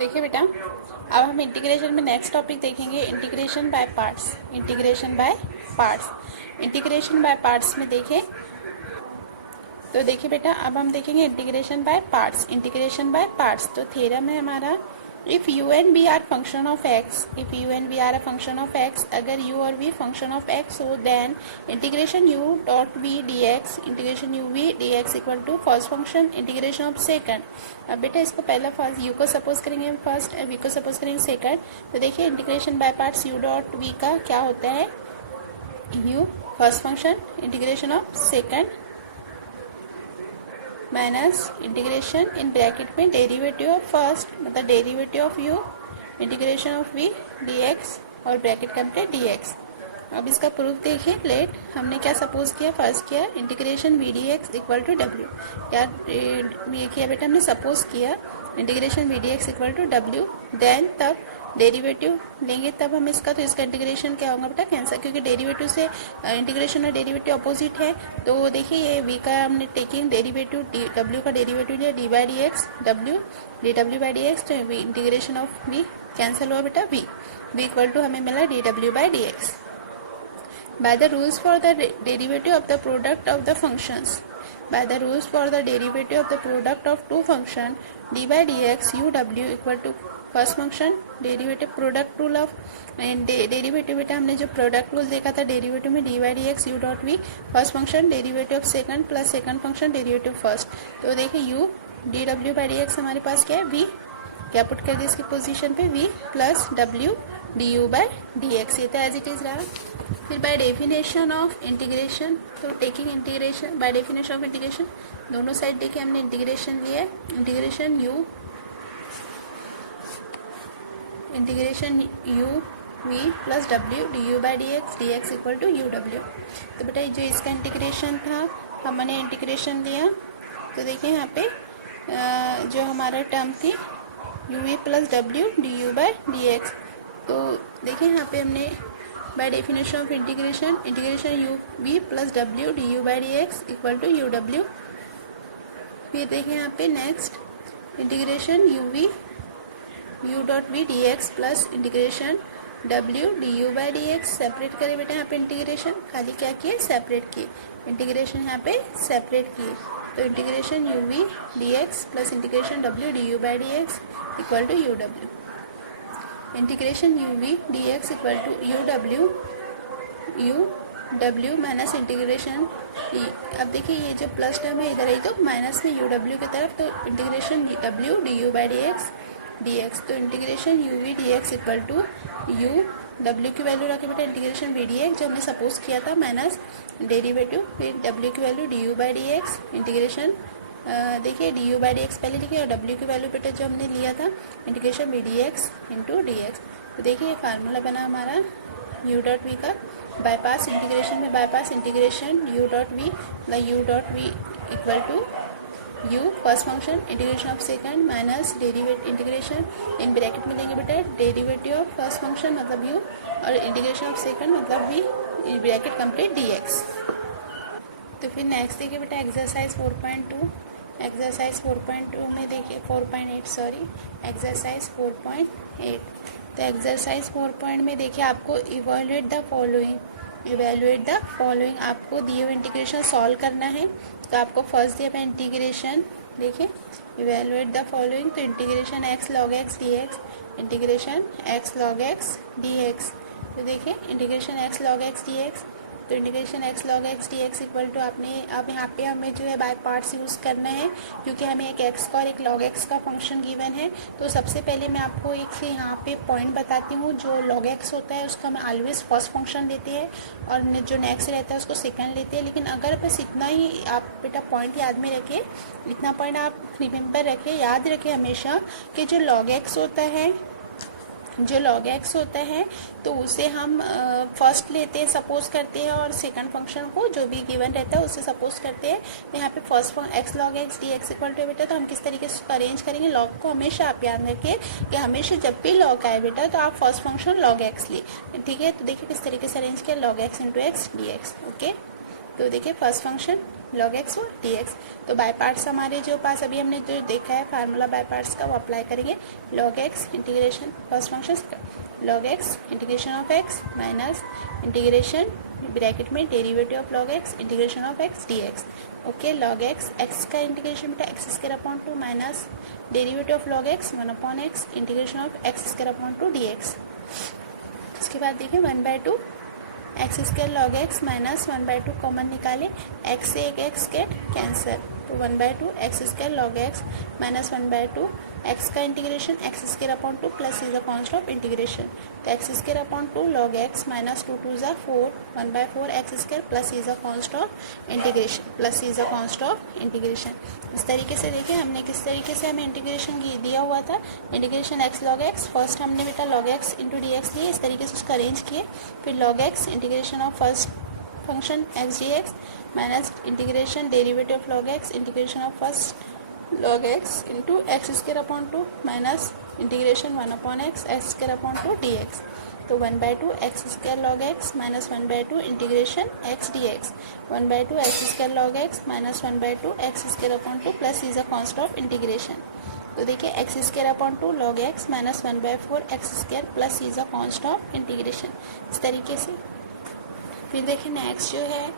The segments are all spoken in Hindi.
देखिए बेटा, अब हम इंटीग्रेशन में नेक्स्ट टॉपिक देखेंगे, integration by parts. Integration by parts, integration by parts में देखें तो देखिए बेटा, अब हम देखेंगे integration by parts. Integration by parts तो थ्योरम है हमारा, if U and V are function of X, if U and V are a function of X, अगर यू और वी फंक्शन ऑफ एक्स हो, then integration U dot V D x, integration you we D x equal to first function integration of second. अब बेटा इसको पहला फर्स्ट यू को सपोज करेंगे फर्स्ट, वी को सपोज करेंगे सेकंड। तो देखिए integration by parts U dot V का क्या होता है, U first function integration of second minus integration in bracket में डेरिवेटिव ऑफ फर्स्ट, मतलब derivative of U integration of V D X और ब्रैकेट कंप्लीट डी एक्स। अब इसका प्रूफ देखिए, लेट हमने क्या सपोज किया, फर्स्ट किया integration V D x equal to W. क्या ये किया बेटा, हमने सपोज किया integration V D x equal to W, then तब डेरिवेटिव लेंगे तब हम इसका, तो इसका इंटीग्रेशन क्या होगा बेटा, कैंसिल, क्योंकि डेरिवेटिव से इंटीग्रेशन और डेरिवेटिव अपोजिट है। तो देखिए ये v का हमने टेकिंग डेरिवेटिव, w का डेरिवेटिव लिया D by D x, W D W by D x, तो इंटीग्रेशन ऑफ v कैंसिल हुआ बेटा, v इक्वल टू हमें मिला D W by D x. By the rules for the derivative of the product of the functions, by the rules for the derivative of the product of two function d by dx u w equal to first function derivative product rule of, and derivative बेटा हमने जो product rule देखा था डेरिवेटिव में, d by dx u dot v first function derivative of second plus second function derivative first। तो देखिए u d w by dx हमारे पास क्या है, v क्या पुट कर दिया इसकी पोजीशन पे, v plus w du by dx, ये तो एज इट इज रहा। फिर बाय डेफिनेशन ऑफ इंटीग्रेशन, तो taking integration by definition of integration, दोनों साइड देखिए हमने इंटीग्रेशन लिया है, integration you V plus W D you by D x equal to you W. तो बेटा जो इसका इंटीग्रेशन था हमने इंटीग्रेशन लिया, तो देखिए यहाँ पे जो हमारा टर्म थी U V plus W D you by D x, तो देखिए यहाँ पे हमने by definition of integration, integration you V plus W D you by D x equal to you W. फिर देखिए यहाँ पे next integration you V U dot V D X plus integration W D you by D X, separate करें बेटा यहाँ पे इंटीग्रेशन, खाली क्या किए, सेपरेट किए, इंटीग्रेशन यहाँ पे सेपरेट किए। तो integration you we D X plus integration W D you by D x equal to you W, integration you we D x equal to you W minus integration, अब देखिए ये जो प्लस टर्म है इधर आई तो माइनस में यू डब्ल्यू की तरफ, तो integration W D you by D x, तो integration you we D x equal to you डब्ल्यू की वैल्यू रखे बेटा इंटीग्रेशन वी डी एक्स जो हमने सपोज किया था माइनस डेरिवेटिव, फिर डब्ल्यू की value d you by D x, integration देखिए d you by D x पहले लिखिए और डब्ल्यू की वैल्यू बेटा जो हमने लिया था integration V D X into D x. तो देखिए ये फार्मूला बना हमारा यू डॉट वी का, बाईपास इंटीग्रेशन में by parts integration U dot V equal to U first function integration of second minus derivate integration in bracket में लेंगे बेटा डेरिवेटिव ऑफ फर्स्ट फंक्शन मतलब यू और इंटीग्रेशन ऑफ सेकंड मतलब V bracket complete D x. तो फिर नेक्स्ट देखिए बेटा एक्सरसाइज 4.2, एक्सरसाइज 4.2 में देखिए 4.8 सॉरी एक्सरसाइज 4.8। तो एक्सरसाइज 4 में देखिए आपको इवेलुएट द फॉलोइंग आपको दिए हुए इंटीग्रेशन सॉल्व करना है। तो आपको फर्स्ट दिया है इंटीग्रेशन, देखिए इवेलुएट द फॉलोइंग, तो integration x log x D x, integration x log x D x, तो देखिए integration x log x D x, तो integration x log x D x equal to आपने अब यहाँ पे हमें जो है बाय पार्ट्स यूज़ करना है क्योंकि हमें एक एक्स का और एक लॉग एक्स का फंक्शन गिवन है। तो सबसे पहले मैं आपको एक यहाँ पे पॉइंट बताती हूँ, जो लॉग एक्स होता है उसका हम ऑलवेज फर्स्ट फंक्शन लेते हैं और जो नेक्स्ट रहता है उसको सेकंड लेते हैं। लेकिन अगर बस इतना ही आप बेटा पॉइंट याद में रखें, इतना पॉइंट आप रिमेंबर रखें, याद रखें हमेशा कि जो लॉग एक्स होता है तो उसे हम फर्स्ट लेते हैं, सपोज करते हैं और सेकंड फंक्शन को जो भी गिवन रहता है उससे सपोज करते हैं। तो यहाँ पे first X log x D x equal to बेटा, तो हम किस तरीके से अरेंज करेंगे लॉग को, हमेशा आप याद रखिए कि हमेशा जब भी लॉग आए बेटा तो आप फर्स्ट फंक्शन लॉग एक्स लिए, ठीक है। तो देखिए किस तरीके से अरेंज किया, log x into x D x, okay. तो देखिए फर्स्ट फंक्शन log x और dx। तो बाय पार्ट्स हमारे जो पास अभी हमने जो देखा है फार्मूला बाय पार्ट्स का, वो अप्लाई करेंगे। log x integration first function log x integration of x minus integration bracket में derivative of log x integration of x dx। Okay, log x x का इंटीग्रेशन बेटा x square upon 2 minus derivative of log x 1 upon x integration of x square upon 2 dx। उसके बाद देखिए 1/2 x square log x minus 1/2 common निकाले, एक्स से एक एक्स गेट कैंसिल, तो 1/2 x square log x minus 1/2 x का integration x square upon 2 plus is the constant of integration, तो x square upon 2 log x minus 2 2 ज़ा 4 1/4 x square plus is the constant of integration plus is the constant of integration. इस तरीके से देखिए हमने किस तरीके से हमें इंटीग्रेशन दिया हुआ था, integration x log x, first हमने बेटा log x into D x लिए, इस तरीके से उसका अरेंज किए, फिर log x integration of first function x D x minus integration derivative of log x integration of first log x into x square upon 2 minus integration 1 upon x square upon 2 dx। तो 1/2 x square log x minus 1/2 integration x D x, 1/2 x square log x minus 1/2 x square upon 2 plus is a constant of integration. तो देखिए x square upon 2 log x minus 1/4 x square plus is a constant of integration, इस तरीके से। फिर देखिए नेक्स्ट जो है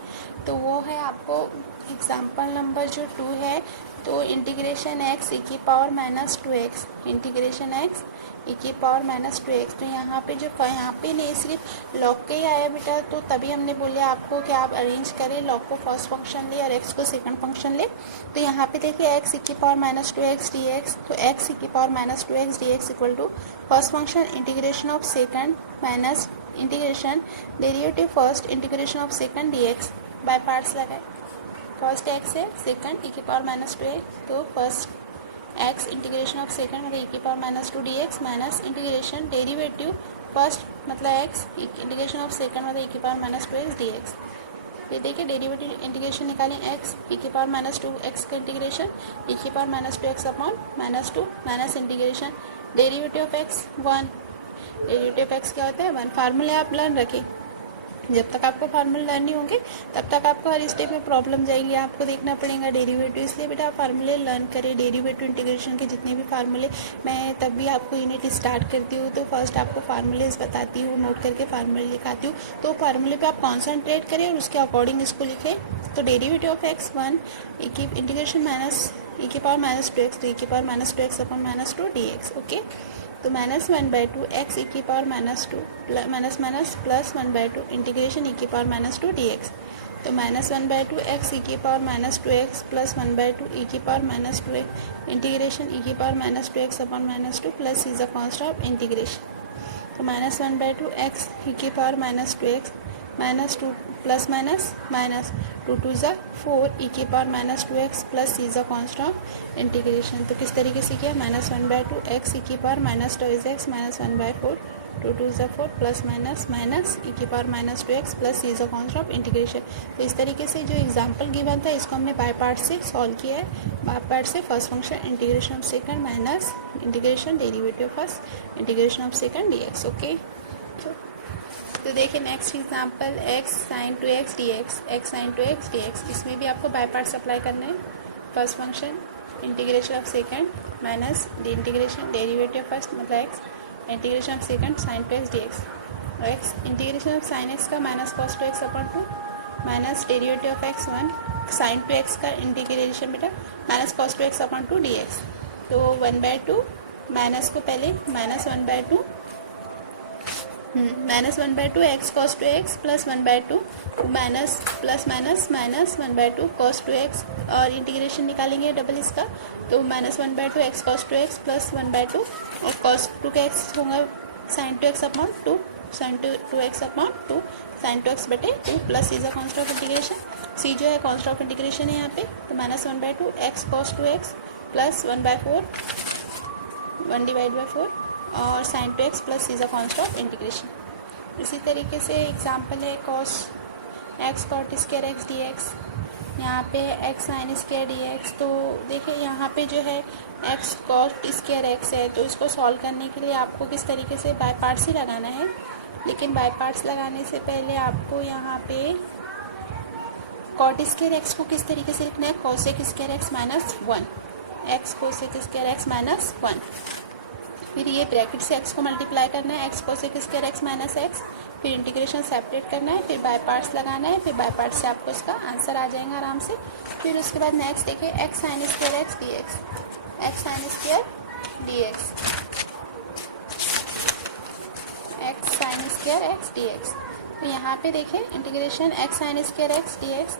तो वो है आपको एग्जाम्पल नंबर जो 2 है, तो इंटीग्रेशन एक्स ई की power minus 2x integration x e की पावर माइनस 2x। तो यहाँ पे जो यहाँ पे नहीं सिर्फ लॉग के ही आया बेटा, तो तभी हमने बोला आपको कि आप अरेंज करें, लॉग को फर्स्ट फंक्शन ले और एक्स को सेकंड फंक्शन ले। तो यहाँ पे देखिए एक्स ई की पावर माइनस 2x dx, तो एक्स ई की power minus 2x dx equal to first function integration of second minus integration derivative first integration of second dx। By parts लगाए, फर्स्ट एक्स है सेकंड ई की पावर माइनस 2 है, तो first x integration of second मतलब ई की power minus 2 dx minus integration derivative first मतलब एक्स इंटीग्रेशन ऑफ सेकंड मतलब ई की पावर माइनस 2x dx। ये देखिए डेरिवेटिव इंटीग्रेशन निकालें एक्स ई की पावर माइनस 2x का इंटीग्रेशन ई की power minus 2x upon minus 2 minus integration derivative of x 1, derivative of x क्या होता है 1। फार्मूले आप लर्न रखें, जब तक आपको फार्मूले लर्न नहीं होंगे तब तक आपको हर स्टेप में प्रॉब्लम जाएगी, आपको देखना पड़ेगा डेरिवेटिव। इसलिए बेटा आप फार्मूले लर्न करें, डेरिवेटिव इंटीग्रेशन के जितने भी फार्मूले, मैं तब भी आपको यूनिट स्टार्ट करती हूँ तो फर्स्ट आपको फार्मूलेज बताती हूँ, नोट करके फार्मूले लिखाती हूँ, तो फार्मूले पे आप कॉन्सेंट्रेट करें और उसके अकॉर्डिंग इसको लिखें। तो डेरिवेटिव ऑफ एक्स 1 ई की इंटीग्रेशन माइनस ई की पावर माइनस 2x, तो ई की power minus 2x upon minus 2 dx। Okay, तो माइनस 1/2 एक्स ई की power minus 2 minus minus plus 1/2 integration ई की पावर माइनस 2 dx। तो माइनस 1/2 एक्स ई की पावर माइनस 2x प्लस 1/2 ई की पावर माइनस 2x इंटीग्रेशन ई की power minus 2x upon minus 2 plus is a constant of integration. तो माइनस 1/2 एक्स ई की power minus 2x minus 2 plus minus minus 2 2 ज़ा 4 ई की power minus 2x plus is a constant of integration. तो किस तरीके से किया, माइनस 1/2 एक्स ई की पावर माइनस 2x माइनस 1/4 2 2 ज़ा 4 प्लस माइनस माइनस ई की power minus 2x plus is a constant of integration. तो इस तरीके से जो एग्जाम्पल गिवन था इसको हमने बाय पार्ट से सॉल्व किया है। बाय पार्ट से first function integration of second minus integration derivative first integration of second dx। Okay, तो देखिए next example x sin 2x dx, x sin 2x dx, इसमें भी आपको बाय पार्ट्स अप्लाई करना है। First function integration of second minus integration derivative first मतलब x integration of second sin 2x dx, और x integration of sin x का minus cos 2x upon 2 minus derivative of x 1 sin 2x का इंटीग्रेशन बेटा minus cos 2x upon 2 dx। तो 1/2 माइनस को पहले minus 1/2 minus 1/2 x cos 2x plus 1/2 minus plus minus minus 1/2 cos 2x, और इंटीग्रेशन निकालेंगे डबल इसका, तो minus 1/2 x cos 2x plus 1/2 और कॉस 2 का एक्स होगा sine 2x upon 2 sine 2x upon 2 sine 2x बटे 2 plus is a constant of integration. C जो है कांस्टेंट ऑफ इंटीग्रेशन है यहाँ पे, तो minus 1/2 x cos 2x plus 1/4 1/4 और sine 2x plus is a constant of integration. इसी तरीके से एग्जांपल है cos x cot square x D x, यहाँ पे x sine square d x. तो देखिए यहाँ पे जो है एक्स कॉट स्क्वायर एक्स है, तो इसको सॉल्व करने के लिए आपको किस तरीके से बाय पार्ट्स ही लगाना है। लेकिन बाय पार्ट्स लगाने से पहले आपको यहाँ पे कॉट स्क्वायर एक्स को किस तरीके से लिखना है, cosec square x minus 1, x cosec square x minus 1। फिर ये ब्रैकेट से एक्स को मल्टीप्लाई करना है, x cosec square x minus x, फिर इंटीग्रेशन सेपरेट करना है, फिर बाय पार्ट्स लगाना है, फिर बाय पार्ट्स से आपको इसका आंसर आ जाएगा आराम से। फिर उसके बाद नेक्स्ट देखिए x sine square x D x, x sine square d x, x sine square x D x. तो यहाँ पे देखिए integration x sine square x D x,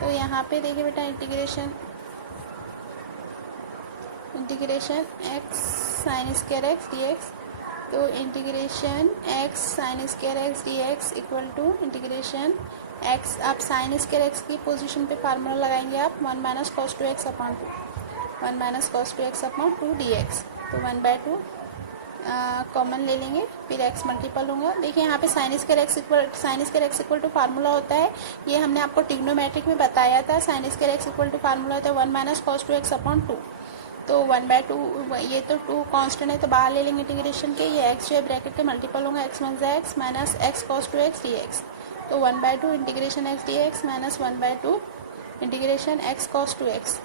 तो यहाँ पे देखिए बेटा integration x sine square x D x, तो integration x sine square x D x equal to integration x, आप साइन स्क्वायर एक्स की पोजीशन पे फार्मूला लगाएंगे आप 1 minus cos 2x upon 2, 1 minus cos 2x upon 2 dx, तो 1/2 कॉमन ले लेंगे, फिर x मल्टीपल होगा। देखिए यहाँ पे sine square x equal to formula होता है, ये हमने आपको ट्रिग्नोमेट्रिक में बताया था। Sine square x equal to formula होता है 1 माइनस कॉस 2x अपॉन 2, तो 1/2, ये तो 2 कांस्टेंट है तो बाहर ले लेंगे इंटीग्रेशन के, ये x जो है ब्रैकेट के मल्टीपल होगा, x वन जा x minus x cos 2x dx, तो 1/2 integration x dx minus 1/2 integration x cos 2x,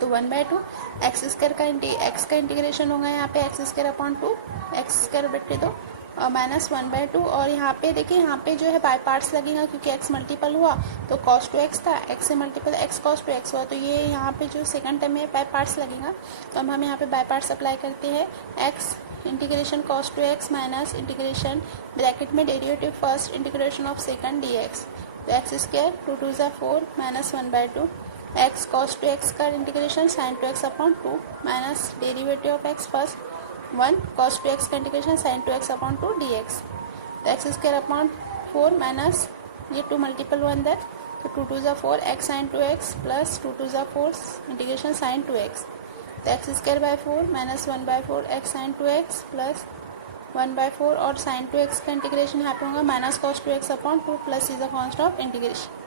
तो 1/2 एक्स स्क्वायर का x का इंटीग्रेशन होगा यहाँ पे x square upon 2, x square बटे 2 और माइनस 1/2। और यहाँ पे देखिए यहाँ पे जो है बाय पार्ट्स लगेगा क्योंकि x मल्टीपल हुआ तो cos 2x था, x से मल्टीपल x cos 2x हुआ, तो ये यहाँ पे जो सेकंड टर्म में बाय पार्ट्स लगेगा, तो हम यहाँ पे बाय पार्ट्स अप्लाई करते हैं। x integration cos 2x minus integration bracket में derivative first integration of second dx, तो एक्स स्क्वायर 2 2 ज़ा 4 माइनस 1/2 x cos 2x का integration sin 2x upon 2 minus derivative of x first 1 cos 2x का integration sin 2x upon 2 dx, तो एक्स स्क्वायर अपॉन 4 माइनस ये 2 मल्टीपल हुआ अंदर, तो 2 2 ज़ा 4 x sin 2x प्लस 2 2 ज़ा 4 इंटीग्रेशन sin 2x, तो x square by 4 minus 1/4 x sin 2x plus 1/4 और sin 2x का इंटीग्रेशन यहाँ पे होगा minus cos 2x upon 2 plus is the constant of integration,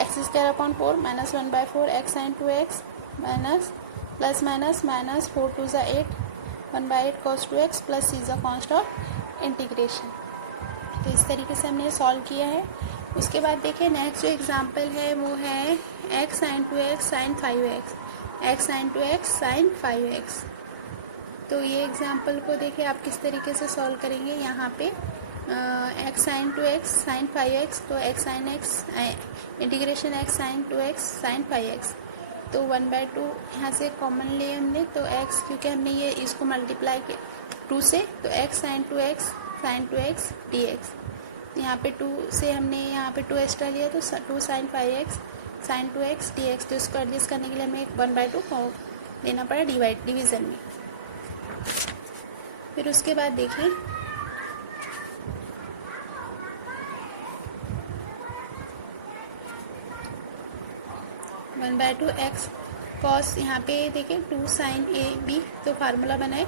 x square upon 4 minus 1/4 x sin 2x minus plus minus minus 4 2 ज़ा 8 1/8 cos 2x plus is the constant of integration. तो इस तरीके से हमने सॉल्व किया है। उसके बाद देखिए नेक्स्ट जो एग्जांपल है वो है x sin 2x sin 5x, x sin 2x sin 5x। तो ये एग्जांपल को देखिए आप किस तरीके से सॉल्व करेंगे। यहाँ पे x sin 2x sin 5x, तो x sin x integration x sin 2x sin 5x, तो 1/2 यहाँ से कॉमन लिए हमने, तो x क्योंकि हमने ये इसको मल्टीप्लाई किया 2 से, तो x sin 2x sin 2x dx, यहाँ पे 2 से हमने यहाँ पे 2 एक्स्ट्रा लिया तो 2 sin 5x sin 2x dx, तो इसको एडजस्ट करने के लिए हमें 1/2 लेना पड़ा डिवीज़न में। फिर उसके बाद देखिए one by two x cos, यहाँ पे देखिए 2 sin a b, तो फार्मूला बनाए,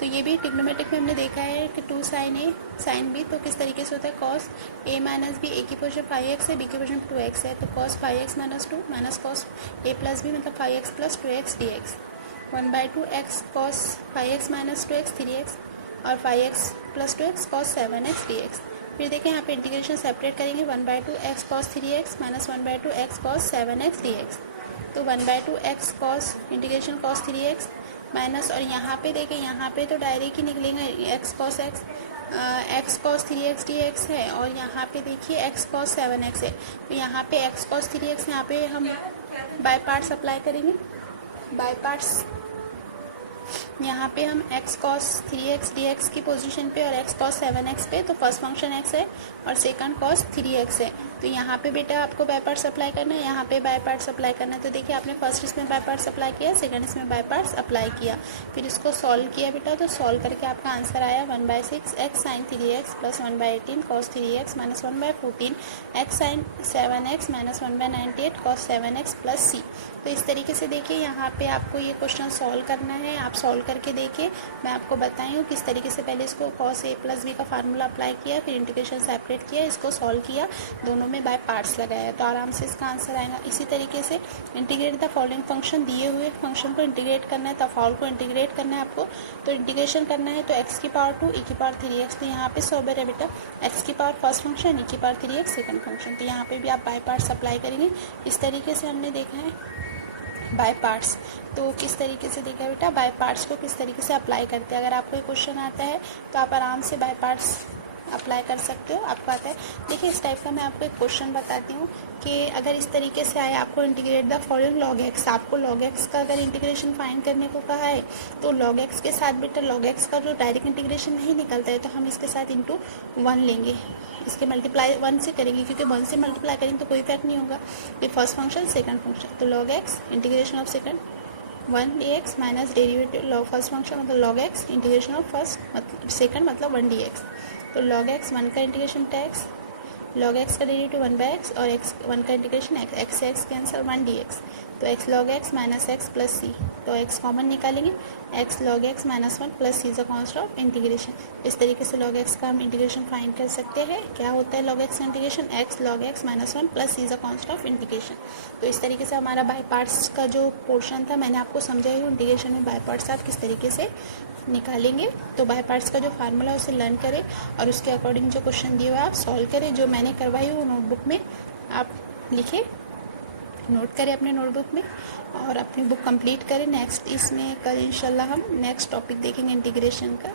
तो ये भी ट्रिग्नोमेट्रिक में हमने देखा है कि 2 sin a sin b, तो किस तरीके से होता है cos a minus b, a की पोजीशन 5x है, b की पोजीशन 2x है, तो cos 5x minus 2 minus cos a plus b मतलब 5x plus 2x dx, 1/2 x cos 5x minus 2x 3x और 5x plus 2x cos 7x dx। फिर देखिए यहाँ पे इंटीग्रेशन सेपरेट करेंगे 1/2 x cos 3x minus 1/2 x cos 7x dx, तो 1/2 x cos integration cos 3x minus, और यहाँ पे देखिए यहाँ पे तो डायरेक्ट ही निकलेगा x cos 3x dx है, और यहाँ पे देखिए x cos 7x है, तो यहाँ पे x cos 3x यहाँ पे हम बाय पार्ट्स अप्लाई करेंगे, बाय पार्ट्स यहाँ पे हम x cos 3x dx की पोजीशन पे और x cos 7x पे, तो फर्स्ट फंक्शन x है और सेकंड cos 3x है, तो यहाँ पे बेटा आपको बाय पार्ट्स अप्लाई करना है, यहाँ पे बाय पार्ट्स अप्लाई करना है। तो देखिए आपने फर्स्ट इसमें बाय पार्ट्स अप्लाई किया, सेकंड इसमें बाय पार्ट्स अप्लाई किया, फिर इसको सॉल्व किया बेटा, तो सॉल्व करके आपका आंसर आया 1/6 x sin 3x plus 1/18 cos 3x minus 1/14 x sin 7x minus 1/98 cos 7x plus c। तो इस तरीके से देखिए यहाँ पे आपको ये क्वेश्चन सॉल्व करना है, आप सॉल्व करके देखिए, मैं आपको बताई हूँ किस तरीके से पहले इसको cos a प्लस बी का फार्मूला अप्लाई किया, फिर इंटीग्रेशन सेपरेट किया, इसको सॉल्व किया, दोनों में बाय पार्ट्स लगाया, तो आराम से इसका आंसर आएगा। इसी तरीके से इंटीग्रेट द फॉलोइंग फंक्शन, दिए हुए फंक्शन को इंटीग्रेट करना है, तफाउल को इंटीग्रेट करना है आपको, तो इंटीग्रेशन करना है तो x की पावर 2 e की पावर 3x, तो यहाँ पे सोबर है बेटा, x की पावर फर्स्ट फंक्शन, e की पावर 3x सेकंड फंक्शन, तो यहाँ पे भी आप बाय पार्ट्स अप्लाई करेंगे। इस तरीके से हमने देखा है बाय पार्ट्स। तो किस तरीके से देखा बेटा, बाय पार्ट्स को किस तरीके से अप्लाई करते हैं। अगर आपको क्वेश्चन आता है तो आप आराम से बाय पार्ट्स अप्लाई कर सकते हो, आपको आता है। देखिए इस टाइप का मैं आपको एक क्वेश्चन बताती हूँ कि अगर इस तरीके से आए, आपको integrate the following log x, आपको लॉग एक्स का अगर इंटीग्रेशन फाइंड करने को कहा है तो लॉग एक्स के साथ बेटा लॉग एक्स का जो डायरेक्ट इंटीग्रेशन नहीं निकलता है तो हम इसके साथ इंटू 1 लेंगे, इसके मल्टीप्लाई 1 से करेंगे, क्योंकि 1 से मल्टीप्लाई करेंगे तो कोई इफेक्ट नहीं होगा। ये फर्स्ट फंक्शन सेकंड फंक्शन, तो log x integration of second 1 dx minus derivative log first function मतलब log x integration of first मतलब सेकंड मतलब 1 dx, तो log x 1 का इंटीग्रेशन टैक्स, log x का डेरिवेटिव 1/x और x 1 का इंटीग्रेशन x से x कैंसिल 1 dx, तो x log x minus x plus c, तो x कॉमन निकालेंगे, x log x minus 1 plus C is a constant of integration. इस तरीके से log x का हम इंटीग्रेशन फाइंड कर सकते हैं। क्या होता है log x का integration, x log x minus 1 plus C is a constant of integration. तो इस तरीके से हमारा बाय पार्ट्स का जो पोर्शन था मैंने आपको समझाई हूँ, इंटीग्रेशन में बाय पार्ट्स आप किस तरीके से निकालेंगे। तो बाय पार्ट्स का जो फार्मूला है उसे लर्न करें और उसके अकॉर्डिंग जो क्वेश्चन दिए हुए आप सॉल्व करें। जो मैंने करवाई वो नोटबुक में आप लिखें, नोट करें अपने नोटबुक में और अपनी बुक कंप्लीट करें। नेक्स्ट इसमें कल इंशाल्लाह हम नेक्स्ट टॉपिक देखेंगे इंटीग्रेशन का।